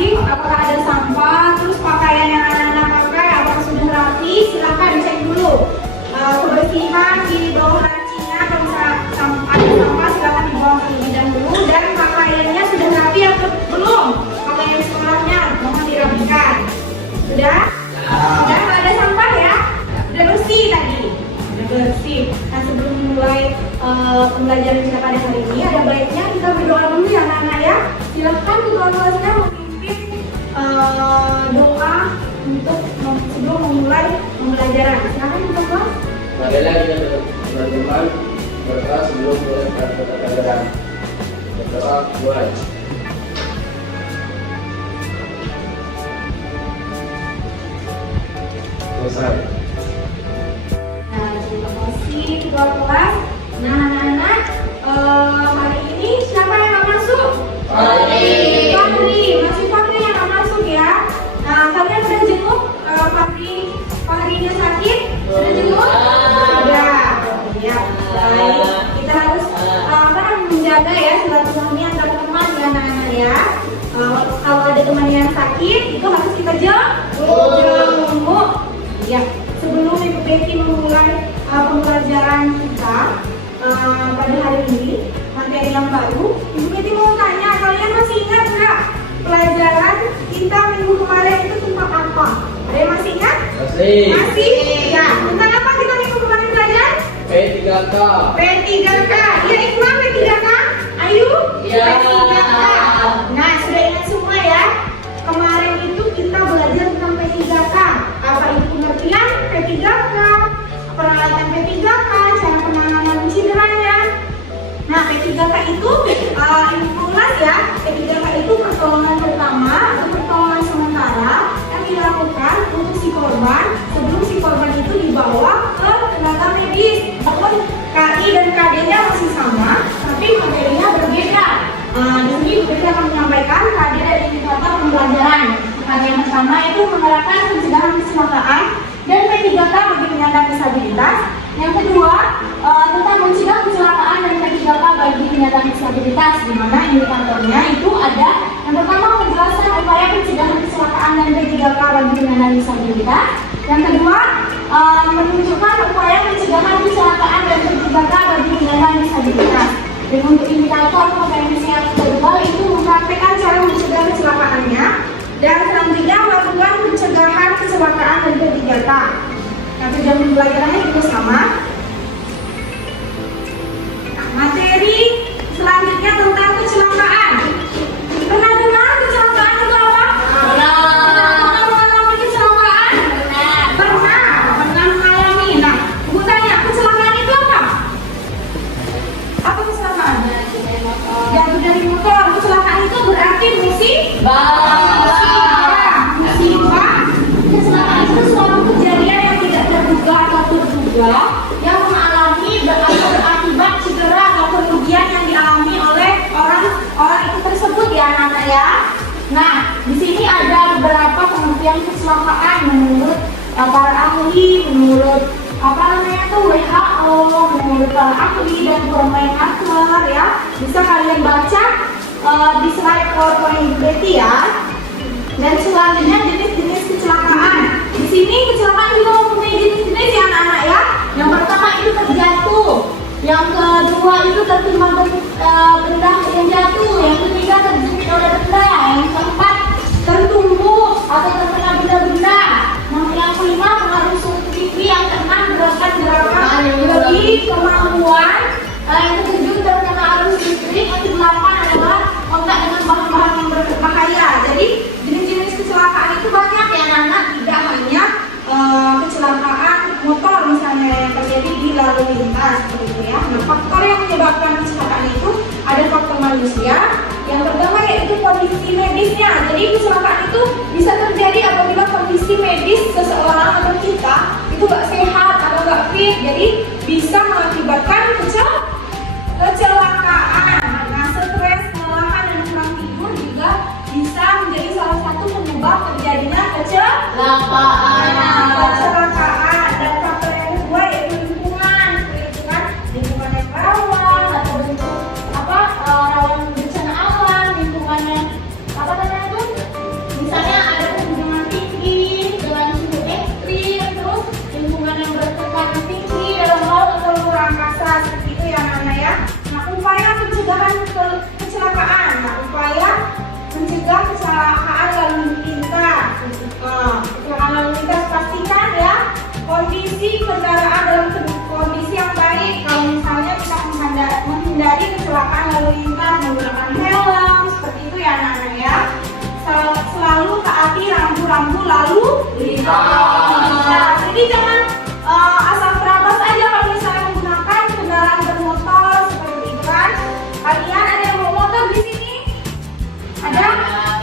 sih apakah ada sampah, terus pakaian yang anak-anak pakai apakah sudah rapi. Silahkan cek dulu kebersihan di bawah lacinya. Kalau misalnya ada sampah silahkan dibuang ke bidang dulu, dan pakaiannya sudah rapi atau belum, pakaian sekolahnya mohon dirapikan. Sudah? Sudah, nggak ada sampah ya? Sudah bersih tadi? Sudah bersih. Nah, sebelum mulai pembelajaran kita pada hari ini, ada baiknya kita berdoa dulu ya anak-anak ya. Silahkan kedua kelasnya memimpin doa untuk sebelum memulai pembelajaran. Silahkan kedua kelas. Marilah kita berdoa berdoa sebelum mulai pembelajaran. Berdoa mulai. Selesai. Nah, terima kasih kedua kelas. Nah, anak-anak, hari ini siapa yang nggak masuk? Fahri. Masih Fahri yang nggak masuk ya. Nah, kalian sudah jenguk Fahrinya sakit? Sudah jenguk? Sudah. Ya, baik. Kita harus menjaga ya silaturahmi antar teman ya anak-anak ya. Kalau ada teman yang sakit, itu harus kita jenguk. Ya, sebelum Ibu Betty memulai pembelajaran kita pada hari ini, materi yang baru, Ibu Betty mau tanya, kalian masih ingat nggak pelajaran kita minggu kemarin itu tentang apa? Ada yang masih ingat? Masih? Ya, tentang apa kita minggu kemarin belajar? P3K. P3K. Ya, Iqbal P3K? Ayu? Ya. P3K. Nah, sudah ingat semua ya? Kemarin itu kita belajar tentang P3K. Apa itu pengertian P3K? Peralatan P3K, cara penanganan cederanya. Nah, P3K itu informasi ya. P3K itu pertolongan pertama atau pertolongan sementara yang dilakukan untuk si korban sebelum si korban itu dibawa ke tenaga medis. Walaupun KI dan KD-nya masih sama, tapi materinya berbeda. Di sini kita akan menyampaikan KD dan indikator pembelajaran. KD yang pertama itu menerapkan pencegahan kecelakaan dan P3K bagi penyandang disabilitas. Yang kedua tentang mencegah kecelakaan dan P3K bagi penyandang disabilitas, di mana indikatornya itu ada yang pertama penjelasan upaya pencegahan kecelakaan dan P3K bagi penyandang disabilitas. Yang kedua menunjukkan upaya pencegahan kecelakaan dan P3K bagi penyandang disabilitas. Dan untuk indikator kompetensi yang kedua itu mempraktekkan cara mencegah kecelakaannya. Dan selanjutnya melakukan pencegahan kecelakaan dan P3K. Nah, tujuan pembelajarannya juga sama. Nah, materi selanjutnya tentang kecelakaan. Pernah dengar kecelakaan itu apa? Pernah mengalami kecelakaan? Pernah mengalami. Nah, Ibu tanya, kecelakaan itu apa? Apa kecelakaan? Jatuh dari motor. Kecelakaan itu berarti musibah. Kecelakaan itu suatu kejadian yang tidak terduga atau terduga yang mengalami atau berakibat cedera atau kerugian yang dialami oleh orang itu tersebut ya anak-anak ya. Nah, di sini ada beberapa pengertian kecelakaan menurut para ahli, menurut WHO, menurut para ahli dan pemain aktor ya. Bisa kalian baca di slide PowerPoint Betty ya. Dan selanjutnya jenis-jenis kecelakaan. Di sini kecelakaan juga mempunyai jenis-jenis ya anak-anak ya. Yang pertama itu terjatuh, yang kedua itu tertimpa benda yang jatuh, yang ketiga terjepit oleh benda, yang keempat tertumbuk atau terkena benda-benda, yang kelima pengaruh suhu pipi, yang keenam gerakan lebih kemampuan, yang ketujuh terkena arus listrik, yang kedelapan adalah kontak dengan bahan-bahan yang berbahaya. Jadi jenis-jenis kecelakaan itu banyak ya anak-anak, tidak hanya kecelakaan motor misalnya yang terjadi di lalu lintas seperti itu ya. Nah, faktor yang menyebabkan kecelakaan itu ada faktor manusia. Yang pertama yaitu kondisi medisnya. Jadi kecelakaan itu bisa terjadi apabila kondisi medis seseorang atau kita itu nggak sehat atau nggak fit. Jadi bisa mengakibatkan kecelakaan. Nah, stres, kelelahan dan kurang tidur juga bisa menjadi salah satu penyebab terjadinya kecelakaan. Dan faktor yang kedua yaitu lingkungan yang rawan atau bentuk rawan bencana alam, lingkungan yang kendaraan dalam kondisi yang baik. Kalau misalnya kita menghindari kecelakaan lalu lintas menggunakan helm, seperti itu ya anak-anak ya. Selalu taati rambu-rambu lalu lintas. Jadi jangan asal terabas aja kalau misalnya menggunakan kendaraan bermotor seperti itu kan. Kalian ada yang bawa motor di sini? Ada?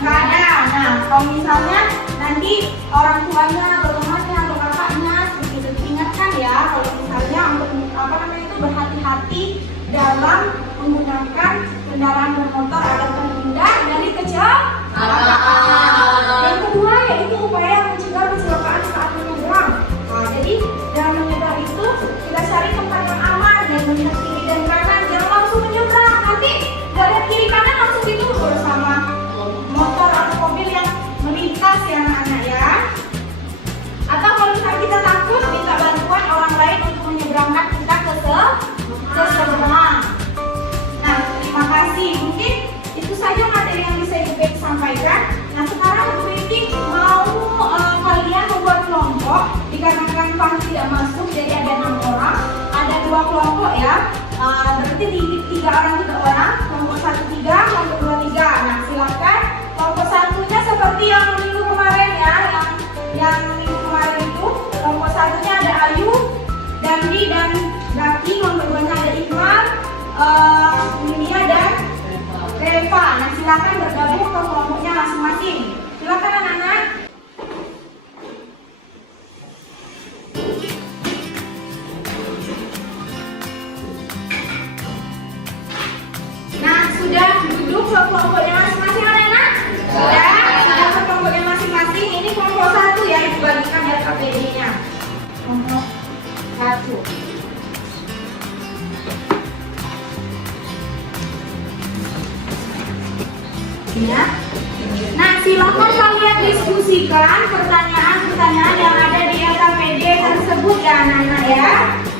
Nggak ada. Nah, kalau misalnya nanti orang tuanya atau temannya atau kakaknya seperti itu diingatkan ya, kalau misalnya untuk itu berhati-hati dalam menggunakan kendaraan bermotor agar terhindar dari kecelakaan. Yang kedua yaitu upaya mencegah kecelakaan saat menyeberang. Nah, jadi dalam menyeberang itu kita cari tempat yang aman dan melihat kiri dan kanan, jangan langsung menyeberang. Nanti nggak lihat kiri kanan langsung itu bersama motor atau mobil yang melintas ya anak-anak ya. Atau kalau misalnya kita takut minta bantuan orang lain untuk menyeberangkan kita ke seberang. Nah, terima kasih. Mungkin itu saja materi yang bisa Ibu sampaikan. Nah, sekarang Ibu Betty mau kalian membuat kelompok. Dikarenakan kelas tidak masuk, jadi ada 6 orang. Ada 2 kelompok ya. Berarti 3 orang, kelompok 1 3, kelompok 2 3. Nah, silakan kelompok satunya seperti yang minggu kemarin ya, yang minggu kemarin itu kelompok satunya ada Ayu, Dandi dan Daki, kelompok 2-nya ada Iqbal, Minia dan Reva. Nah, silakan bergabung ke kelompoknya masing-masing. Silakan anak-anak. Nah, sudah duduk ke kelompoknya masing-masing anak-anak? Sudah ke kelompoknya masing-masing. Ini kelompok 1 ya, Ibu bagikan ya KPD-nya. Kelompok 1. Ya. Nah, silakan kalian diskusikan pertanyaan-pertanyaan yang ada di LKPD tersebut ya anak-anak ya.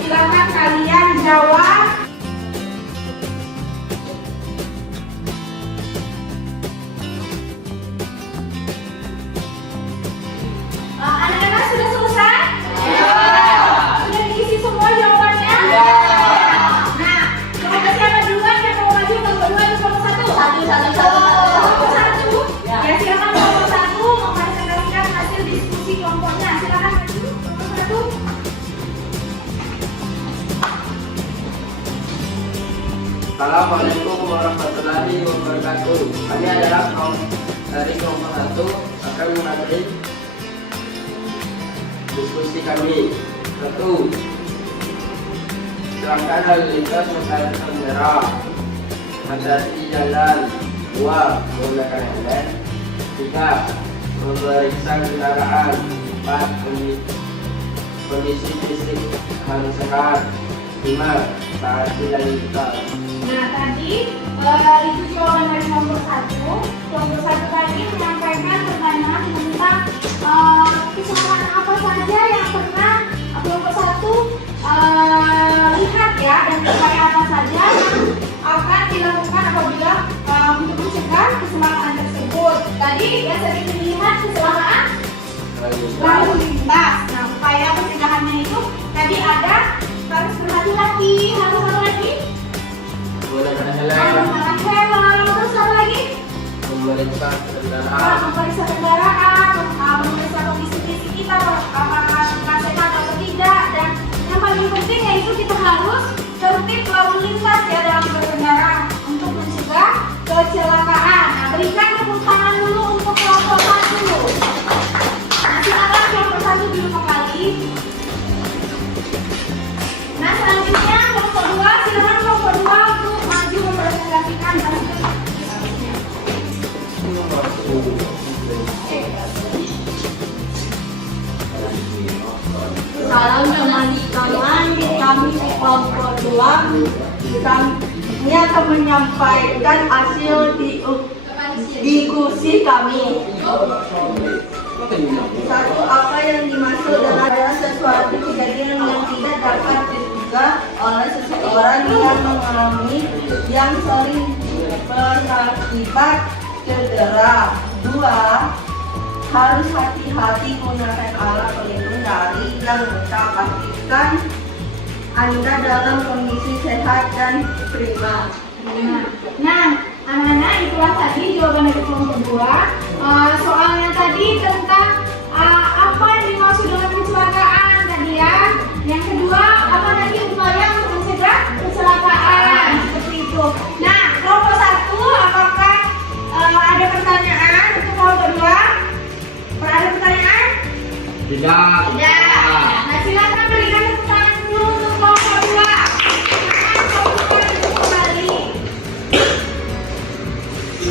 Silakan kalian jawab. Anak-anak sudah selesai? Ya. Sudah diisi semua jawabannya? Ya. Nah, kelompok siapa duluan yang mau maju? Kelompok 2 atau kelompok 1? Satu. Ya, silakan kelompok 1 mempresentasikan hasil diskusi kelompoknya. Silakan maju kelompok 1. Assalamualaikum warahmatullahi wabarakatuh. Kami adalah dari kelompok 1 akan mengatasi diskusi kami. 1. Kecelakaan lalu lintas menggunakan merah. Hati-hati jalan. 2. Menggunakan helm. 3. Memeriksa kendaraan. 4. Kondisi fisik harus sehat. 5. Taati lalu lintas. Nah, tadi itu jawaban dari kelompok 1. Kelompok 1 tadi menyampaikan pertanyaan tentang kesalahan apa saja yang pernah kelompok 1 lihat ya, dan upaya apa saja yang akan dilakukan apabila untuk mencegah kecelakaan tersebut. Tadi yang sering dilihat kecelakaan lalu lintas. Nah, upaya pencegahannya itu tadi ada harus berhati-hati, harus apa lagi? Menggunakan Menggunakan helm, terus apa lagi? memeriksa kendaraan. Memeriksa kendaraan, memeriksa kondisi fisik kita, apakah kita sehat atau tidak, dan yang paling penting yaitu kita harus tertib lalu lintas ya dalam berkendara untuk mencegah kecelakaan. Nah, berikan tepuk tangan dulu untuk kelompok 1. Nah, silakan kelompok 1 dulu kembali. Nah, selanjutnya kelompok 2, silakan kelompok 2 untuk maju mempresentasikan hasil. Salam teman-teman, kami kelompok 2 kami akan menyampaikan hasil diskusi kami. 1. Apa yang dimaksud dengan adalah sesuatu kejadian yang tidak dapat diduga oleh seseorang yang mengalami yang sering berakibat cedera. 2. Harus hati-hati menggunakan alat pelindung dari yang lengkap. Pastikan Anda dalam kondisi sehat dan prima. Nah, anak-anak, itulah tadi jawaban dari kelompok 2. Soalnya tadi tentang apa yang dimaksud dengan kecelakaan tadi ya. Yang kedua, apa tadi upaya untuk mencegah kecelakaan seperti itu. Nah, kelompok 1, apakah ada pertanyaan untuk kelompok 2? Ada pertanyaan? Tidak. Tidak. Nah, silakan berikan tepuk tangan dulu untuk kelompok 2.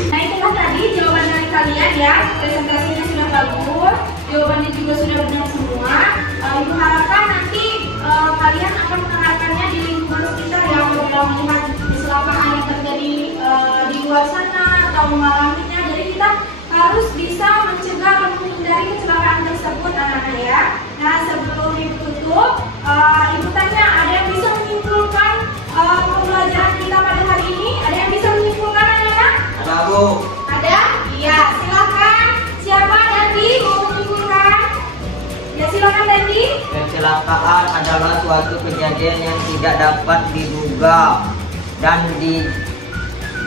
Nah, itulah tadi jawaban dari kalian ya. Presentasinya sudah bagus, jawabannya juga sudah benar semua. Ibu harapkan nanti kalian akan menerapkannya di lingkungan sekitar ya, apabila melihat kecelakaan yang terjadi di luar sana atau mengalaminya. Jadi kita harus bisa mencegah dan menghindari kecelakaan tersebut, anak-anak ya. Nah, sebelum ibu tutup, ibu tanya, ada yang bisa menyimpulkan pembelajaran kita pada hari ini? Ada yang bisa menyimpulkan, anak-anak? Ada, Bu. Ada? Iya, silakan. Siapa Dandi mau menyimpulkan? Ya, silakan Dandi. Kecelakaan adalah suatu kejadian yang tidak dapat diduga dan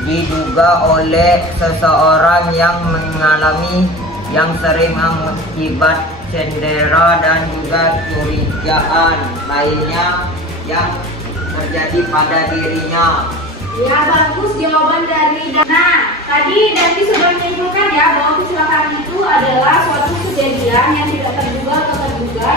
diduga oleh seseorang yang mengalami, yang sering mengakibat cedera dan juga curigaan lainnya yang terjadi pada dirinya. Ya, bagus jawaban dari Dandi. Nah, tadi Dandi sudah menyimpulkan ya bahwa kecelakaan itu adalah suatu kejadian yang tidak terduga atau terduga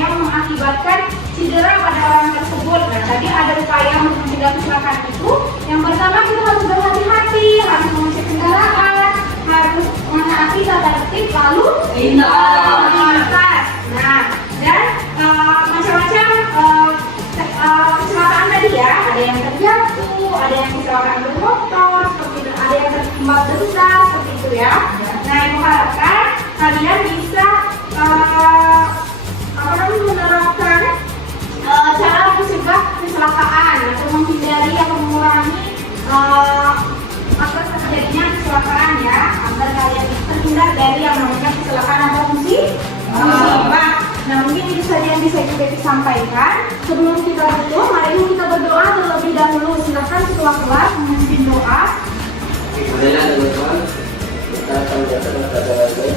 yang mengakibatkan cedera pada orang tersebut. Nah, tadi ada upaya untuk mencegah kecelakaan itu. Yang pertama, kita harus berhati-hati, harus mengecek kendaraan, harus menaati tata tertib, lalu lintas. Nah, dan macam-macam kecelakaan tadi ya, ada yang terjatuh, ada yang kecelakaan bermotor, seperti itu, ada yang tertimpa benda, seperti itu ya. Nah, ibu harapkan kalian bisa menerapkan cara mencegah kecelakaan atau menghindari atau mengurangi terjadinya kecelakaan ya, agar kalian terhindar dari yang namanya kecelakaan atau musibah. Nah, mungkin itu saja yang bisa kita sampaikan. Sebelum kita tutup, mari kita berdoa terlebih dahulu. Silakan ketua kelas memimpin doa. Bolehlah teman-teman, kita akan menjatuhkan pada lagu.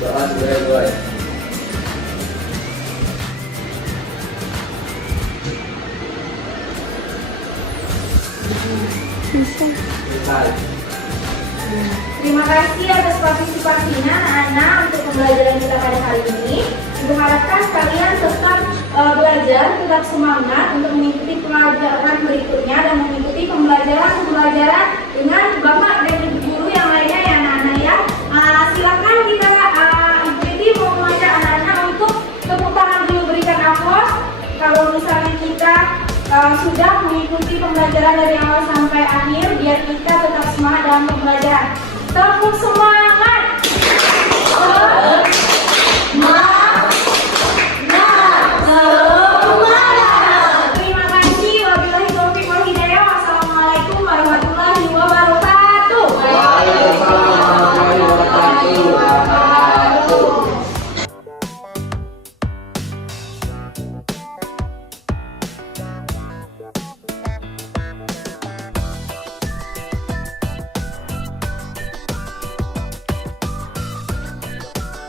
Doa sebagai doa. Terima kasih atas partisipasinya anak-anak untuk pembelajaran kita pada hari ini. Ibu harapkan kalian tetap belajar, tetap semangat untuk mengikuti pelajaran berikutnya dan mengikuti pembelajaran dengan bapak dan ibu guru yang lainnya ya anak-anak ya. Silakan kita Ibu Titi mau mengajak anak-anak untuk tepuk tangan dulu, berikan aplaus. Kalau misalnya kita sudah mengikuti pembelajaran dari awal sampai akhir, biar kita tetap semangat dalam pembelajaran. Tepuk semangat.